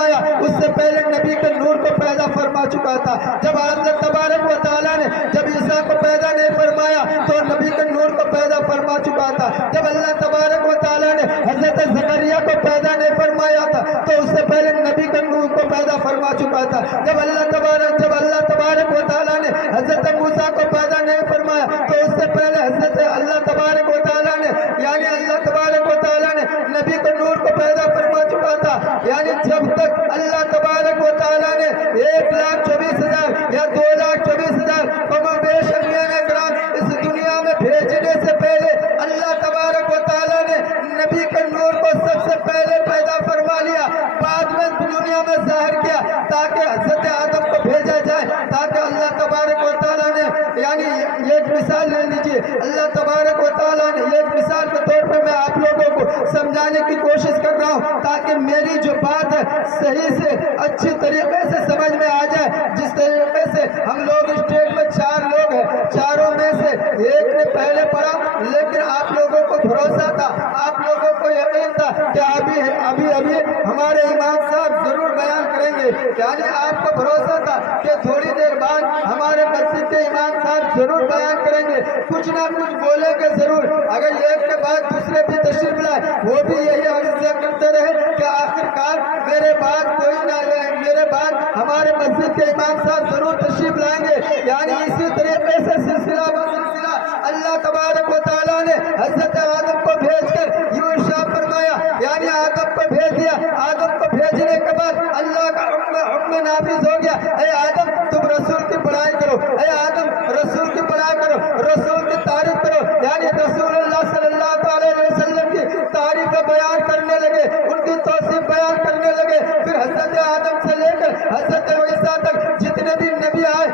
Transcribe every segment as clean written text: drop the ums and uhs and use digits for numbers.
فرمایا اس سے پہلے نبی کے نور کو پیدا فرما چکا تھا. جب اللہ تبارک و تعالیٰ نے جب عیسیٰ کو پیدا نہیں فرمایا تو نبی کے نور کو پیدا فرما چکا تھا. جب اللہ تبارک و تعالیٰ نے حضرت زکریا کو پیدا نہیں فرمایا تھا تو اس سے پہلے نبی کے نور کو پیدا فرما چکا تھا. جب اللہ تبارک و تعالیٰ نے حضرت موسیٰ کو پیدا نہیں فرمایا تو اس سے پہلے حضرت اللہ تبارک و تعالیٰ نے یعنی اللہ تبارک و تعالیٰ نے نبی کے نور کو پیدا فرما چکا تھا. یعنی جب تک اللہ تبارک و تعالیٰ نے 1,24,000 یا 2,24,000 کم و بیش انبیاء کرام اس دنیا میں بھیجنے سے پہلے اللہ تبارک و تعالیٰ نے نبی کے نور کو سب سے پہلے پیدا فرما لیا, بعد میں دنیا میں ظاہر کیا تاکہ حضرت آدم کو بھیجا جائے, تاکہ اللہ تبارک و تعالیٰ نے یعنی ایک مثال لے لیجیے. اللہ تبارک و تعالیٰ نے ایک مثال کے طور پہ میں آپ لوگوں کو سمجھانے کی کوشش کر رہا ہوں تاکہ میری جو بات ہے صحیح سے اچھی طریقے سے سمجھ میں آ جائے. جس طریقے سے ہم لوگ اسٹیج میں 4 لوگ ہیں, چاروں میں سے ایک نے پہلے پڑھا لیکن آپ لوگوں کو بھروسہ تھا, آپ لوگوں کو یقین تھا کہ ابھی ہمارے امام صاحب ضرور بیان کریں گے. یعنی آپ کو بھروسہ تھا کہ تھوڑی دیر بعد ہمارے مسجد کے امام صاحب ضرور بیان کریں گے, کچھ نہ کچھ بولیں گے ضرور. اگر ایک کے بعد دوسرے بھی تشریف لائے وہ بھی یہی عرض کرتے رہے کہ آخرکار میرے بعد کوئی نہ لائے, میرے بعد ہمارے مسجد کے امام صاحب ضرور تشریف لائیں گے. یعنی اسی طریقے سے سلسلہ و سلسلہ اللہ تبارک و تعالیٰ نے حضرت آدم کو بھیج کر یوں ارشاد فرمایا, یعنی آدم کو بھیج دیا. آدم کو بھیجنے کے بعد اللہ کا حکم نافذ ہو گیا, اے آدم تم رسول کی پڑھائی کرو, اے آدم رسول کی پڑھائی کرو, رسول کی تعریف کرو. یعنی رسول اللہ صلی اللہ علیہ وسلم کی تعریف بیان کرنے لگے, ان کی توصیف بیان کرنے لگے. پھر حضرت آدم سے لے کر حضرت عیسیٰ تک جتنے بھی نبی آئے,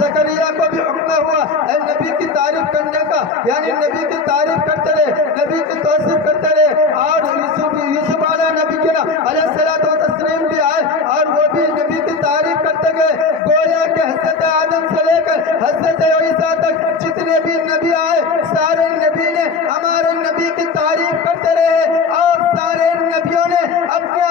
زکریا کو بھی حکم ہوا اے نبی کی تعریف کرنے کا, یعنی نبی کی تعریف کرتے رہے, نبی کی توصیف کرتے رہے. اور یوسف علیہ نبی کے علیہ الصلوۃ والتسلیم بھی آئے اور وہ بھی نبی کی تعریف کرتے گئے. گویا کہ حضرت آدم سے لے کر حضرت عیسیٰ تک جتنے بھی نبی آئے سارے نبی نے ہمارے نبی کی تعریف کرتے رہے اور سارے نبیوں نے اپنے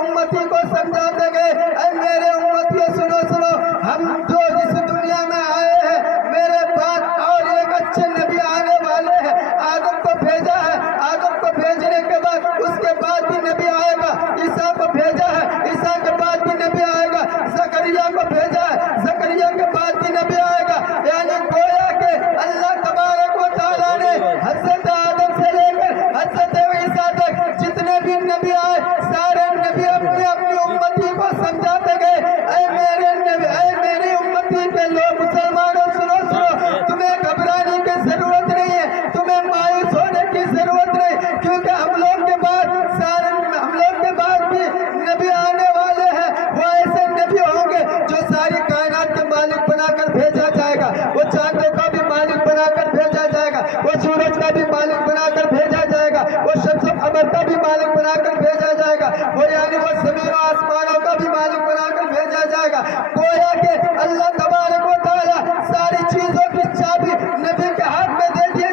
امتی کو سمجھاتے گئے, اے میرے امتیوں سنو, ہم جو اس دنیا میں آئے ہیں میرے بعد اور ایک اچھے نبی آنے والے ہیں. آدم کو بھیجا ہے, آدم کو بھیجنے کے بعد اس کے بعد بھی نبی آئے گا. عیسیٰ کو بھیجا ہے, عیسیٰ کے بعد بھی نبی آئے گا. زکریا کو بھیجا ہے, زکریا کے بعد بھی نبی آئے گا. یعنی گویا کہ اللہ تبارک و تعالیٰ نے حضرت آدم سے لے کر حضرت عیسیٰ تک جتنے بھی نبی آئے سارے نبی اپنی امتی کو سمجھاتے گئے, اے میرے نبی, اے میری امتی کے لوگ مسلمانوں سنو, تمہیں گھبرانے کی ضرورت نہیں ہے, تمہیں مایوس ہونے کی ضرورت نہیں, کیونکہ ہم لوگ کے بعد بھی نبی آنے والے ہیں. وہ ایسے نبی ہوں گے جو ساری کائنات کے مالک بنا کر بھیجا جائے گا, وہ چاندوں کا بھی مالک بنا کر بھیجا جائے گا, وہ سورج کا بھی مالک بنا کر بھیجا جائے گا, وہ شمس و قمر کا بھی مالک بنا کر بھیجا جائے گا, وہ یعنی وہ زمین و آسمانوں کا بھی مالک بنا کر بھیجا جائے گا. گویا کہ اللہ تبارک و تعالیٰ ساری چیزوں کی چابی نبی کے ہاتھ میں دے دیا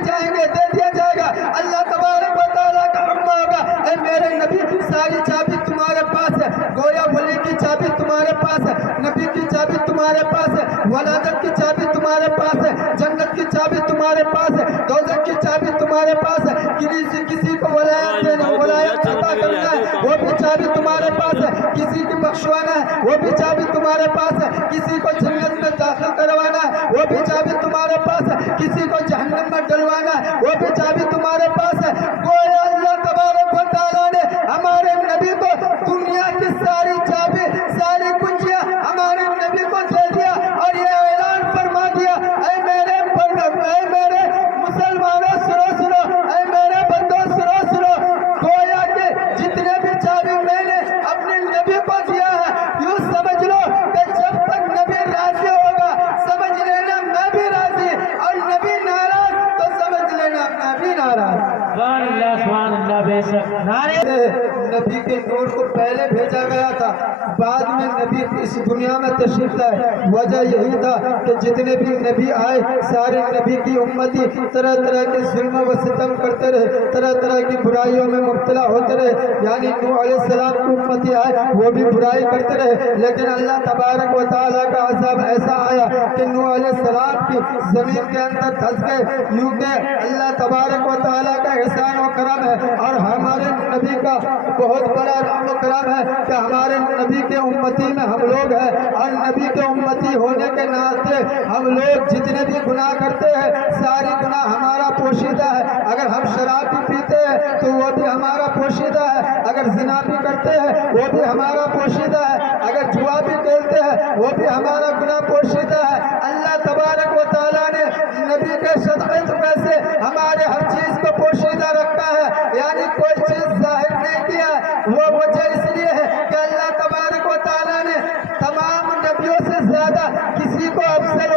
جائے گا. اللہ تبارک و تعالیٰ کا حکم ہوگا, اے میرے نبی ساری چابی تمہارے پاس ہے. گویا ولی کی چابی تمہارے پاس ہے, نبی کی چابی تمہارے پاس ہے, ولادت کی چابی تمہارے پاس ہے, جنت کی چابی تمہارے پاس ہے, دوزخ کی چابی تمہارے پاس ہے. کسی کو ولایت عطا کرنا ہے وہ بھی چابی تمہارے پاس ہے, کسی کی بخشوانا ہے وہ بھی چابی تمہارے پاس ہے, کسی کو جنت میں داخل کروانا ہے وہ بھی چابی تمہارے پاس ہے, کسی کو جہنم میں ڈلوانا ہے وہ بھی چابی تمہارے پاس ہے. گویا اللہ تبارک و تعالیٰ نے ہمارے نبی کو دنیا کی ساری چابی, ساری کنجیاں ہمارے نبی کو دے دیا اور یہ اعلان فرما دیا, اے میرے مسلمانوں سنو, اے میرے بندوں سنو. گویا کہ جتنے بھی چابی میں نے اپنے نبی کو دیا ہے, یوں سمجھ لو کہ جب تک نبی راضی ہوگا سمجھ لینا میں بھی راضی, اور نبی ناراض تو سمجھ لینا میں بھی ناراض. سبحان اللہ, بے شک. نبی کے نور کو پہلے بھیجا گیا تھا, بعد میں نبی اس دنیا میں تشریف لائے، وجہ یہی تھا کہ جتنے بھی نبی آئے سارے نبی کی امتی طرح طرح کے ظلم و ستم کرتے رہے، طرح طرح کی برائیوں میں مبتلا ہوتے رہے۔ یعنی نوح علیہ السلام کی امتی آئے وہ بھی برائی کرتے رہے، لیکن اللہ تبارک و تعالیٰ کا عذاب ایسا آیا کہ نوح علیہ السلام کی زمین کے اندر دھس گئے۔ یوں کہ اللہ تبارک و تعالیٰ کا احسان و کرم ہے اور ہمارے نبی کا بہت بڑا رحم و کرم ہے کہ ہمارے نبی کے امتی میں ہم لوگ ہیں، اور نبی کے امتی ہونے کے ناطے ہم لوگ جتنے بھی گناہ کرتے ہیں ساری گناہ ہمارا پوشیدہ ہے۔ اگر ہم شراب بھی پیتے ہیں تو وہ بھی ہمارا پوشیدہ ہے، اگر زنا بھی کرتے ہیں وہ بھی ہمارا پوشیدہ ہے، اگر جوا بھی کھیلتے ہیں وہ بھی ہمارا گناہ پوشیدہ ہے۔ اللہ تبارک و تعالیٰ نے نبی کے شدت میں سے ہمارے ہر چیز کو پوشیدہ رکھا ہے، یعنی کوئی چیز ظاہر نہیں کیا ہے۔ وہ وجہ اس لیے ہے کہ اللہ تبارک و تعالیٰ نے تمام نبیوں سے زیادہ کسی کو افضل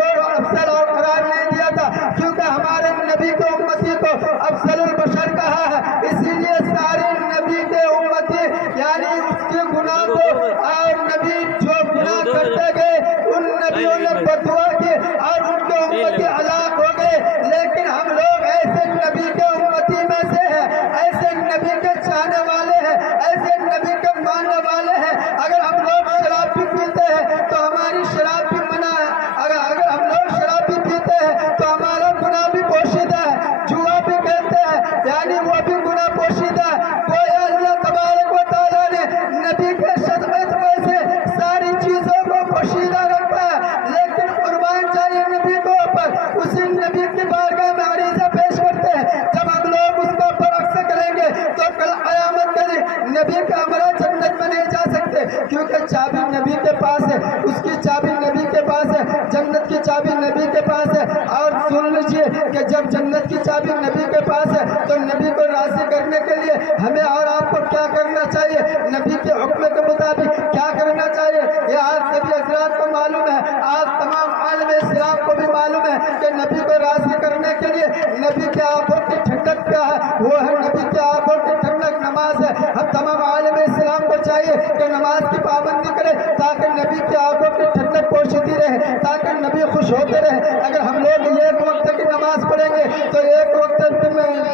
اور قرار نہیں دیا تھا، کیونکہ ہمارے نبی کے امتی کو افضل البشر کہا ہے۔ اسی لیے سارے نبی کے امتی یعنی اس کے گناہ کو، اور نبی جو گناہ کرتے گئے ان نبیوں نے بددعا کی اور ان کے امتی ہلاک ہو گئے، لیکن ہم لوگ ایسے نبی کے امتی میں سے ہیں، ایسے نبی کے چاہنے والے ہیں، ایسے نبی کے ماننے والے ہیں۔ اگر ہم لوگ شراب بھی پیتے ہیں تو ہماری شراب بھی منع ہے، اگر ہم لوگ شراب بھی پیتے ہیں تو ہمارا گناہ بھی پوشیدہ ہے، جوا بھی کھیلتے ہیں یعنی وہ بھی گناہ پوشیدہ ہے۔ کوئی اللہ تبارک و تعالیٰ نے نبی کے شدت میں سے ساری چیزوں کو پوشیدہ رکھا ہے، لیکن قربان چاہیے نبی کے اوپر، اسی نبی کی بارگاہ میں عریضہ پیش کرتے ہیں۔ جب ہم لوگ اس کا برعکس کریں گے تو کل قیامت کے دن نبی کا ہمارا جنت میں نہیں جا سکتے، کیونکہ چابی نبی کے پاس ہے، اس کی چابی نبی کے پاس ہے، جنت کی چابی نبی کے پاس ہے۔ اور سن لیجئے کہ جب جنت کی چابی نبی کے پاس ہے تو نبی کو راضی کرنے کے لیے ہمیں اور آپ کو کیا کرنا چاہیے، نبی کے حکم کے مطابق کیا کرنا چاہیے، یہ آج سبھی حضرات کو معلوم ہے، آج تمام عالم اسلام کو بھی معلوم ہے کہ نبی کو راضی کرنے کے لیے نبی کے آنکھوں کی ٹھنڈک کیا ہے، وہ ہے نبی کے آنکھوں کی ٹھنڈک نماز ہے۔ ہم تمام عالم اسلام کو چاہیے کہ نماز کی پابندی کرے تاکہ نبی کے آنکھوں کی ٹھنڈک پوشیدی رہے، تاکہ نبی خوش ہوتے رہے۔ اگر ہم لوگ ایک وقت کی نماز پڑھیں گے تو ایک وقت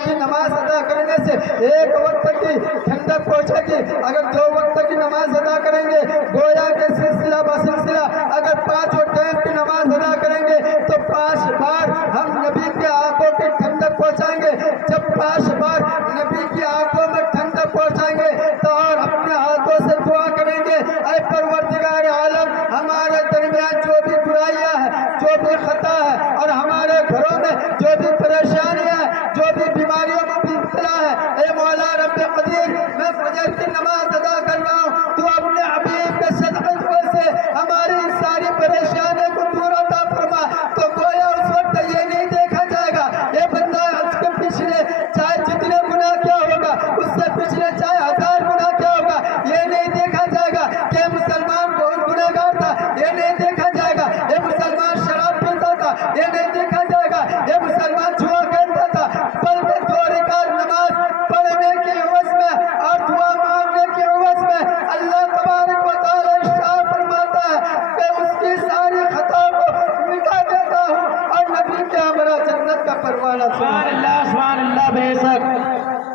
کی نماز ادا کرنے سے ایک وقت کی ٹھنڈک پہنچے گی، اگر دو وقت کی نماز ادا کریں گے گویا کے سلسلہ بسلسلہ اگر 5 ٹائم کی نماز ادا کریں گے تو 5 بار ہم نبی کی آنکھوں کی ٹھنڈک پہنچائیں گے۔ جب 5 بار نبی کی آنکھوں میں ٹھنڈک پہنچائیں گے تو اور اپنے ہاتھوں سے دعا کریں گے، اے پروردگار عالم ہمارے درمیان جو بھی برائیاں ہیں، جو بھی خطا ہے، اور ہمارے گھروں میں جو بھی پریشانیاں ہیں، جو بھی بیماریوں میں مبتلا ہے، اے مولا رب قدیر میں فجر کی نماز ادا کر رہا ہوں، تو اپنے حبیب کے صدقے سے ہماری ساری پریشانیوں کو دور عطا فرما۔ تو گویا اس وقت یہ نہیں دیکھا جائے گا یہ بندہ اس کے پچھلے چاہے جتنے گناہ کیا ہوگا، اس سے پچھلے چاہے 1000 گناہ کیا ہوگا، یہ نہیں دیکھا جائے گا کہ مسلمان گنہگار تھا، یہ نہیں دیکھا جائے گا یہ مسلمان شراب پیتا تھا، یہ نہیں دیکھا جائے گا یہ مسلمان جوا کھیلتا تھا، بلکہ 2 رکعت نماز پڑھنے کے عوض میں اور دعا مانگنے کے عوض میں اللہ تبارک و تعالیٰ ارشاد فرماتا ہے کہ اس کی ساری خطا کو مٹا دیتا ہوں، اور نبی کے ہمارا جنت کا پروانہ سبحان اللہ بے شک۔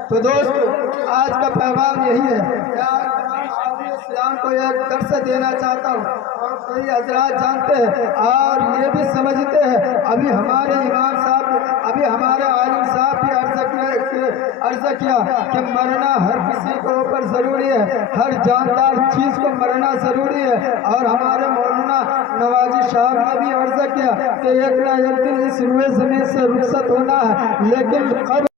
تو دوست آج کا پیغام یہی ہے کہ آج تمام عالم اسلام کو ایک درس دینا چاہتا ہوں، اور کئی حضرات جانتے ہیں اور یہ بھی سمجھتے ہیں، ابھی ہمارے امام صاحب، ابھی ہمارے عالم صاحب بھی عرض کیا کہ مرنا ہر کسی کے اوپر ضروری ہے، ہر جاندار چیز کو مرنا ضروری ہے، اور ہمارے مولانا نواجی صاحب نے بھی عرض کیا کہ ایک نہ ایک دن اس روئے زمین سے رخصت ہونا ہے، لیکن